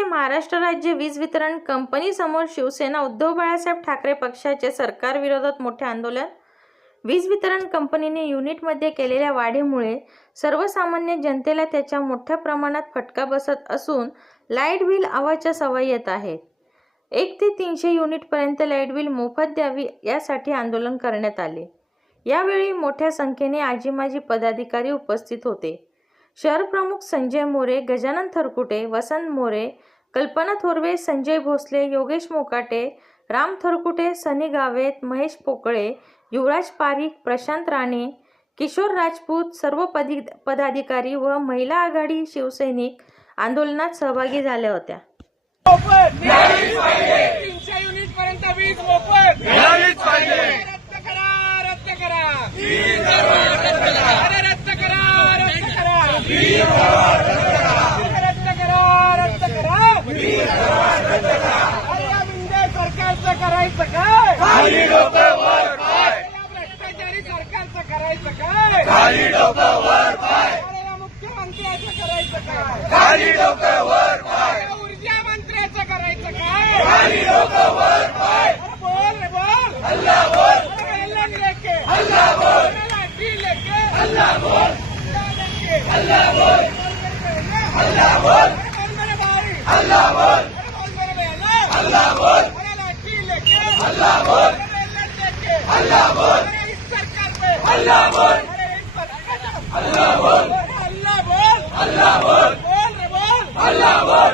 येथे महाराष्ट्र राज्य वीज वितरण कंपनी समोर शिवसेना उद्धव बाळासाहेब ठाकरे पक्षाचे सरकारविरोधात मोठे आंदोलन. वीज वितरण कंपनीने युनिटमध्ये केलेल्या वाढीमुळे सर्वसामान्य जनतेला त्याच्या मोठ्या प्रमाणात फटका बसत असून लाइट बिल आवाच्या सवयी येत आहेत एक ते तीनशे युनिटपर्यंत लाइट बिल मोफत द्यावी यासाठी आंदोलन करण्यात आले. यावेळी मोठ्या संख्येने आजीमाजी पदाधिकारी उपस्थित होते. शहर प्रमुख संजय मोरे गजानन थरकुटे वसंत मोरे कल्पना थोरवे संजय भोसले योगेश मोकाटे राम थरकुटे सनी गावेत महेश पोकळे युवराज पारिक प्रशांत राणे किशोर राजपूत सर्व पदी पदाधिकारी व महिला आघाडी शिवसैनिक आंदोलनात सहभागी झाल्या होत्या. मोफत करा युनिट पर्यंत वीज मोफत मिळालीच पाहिजे रद्द करा रद्द करा अरे रद्द करा रद्द करा अरे रद्द करा रद्द करा अरे या मुंडे सरकारचं करायचं काय? खाली डोकं वर पाय. भ्रष्टाचारी सरकारचं करायचं काय? खाली डोकं वर पाय. मुख्यमंत्र्याचं करायचं काय? खाली डोकं वर पाय. ऊर्जा मंत्र्याचं करायचं काय? खाली डोकं वर पाय. बोल रे बोल. हल्ला बोल. लेके. हल्ला बोल. लेके. हल्ला बोल. हल्ला बोल. हल्ला बोल हल्ला बोल. हल्ला बोल. लेके हल्ला बोल अरे वेलन लेके हल्ला बोल अरे इस सरकार पे हल्ला बोल अरे इस सरकार हल्ला बोल अरे हल्ला बोल हल्ला बोल बोल रे बोल हल्ला बोल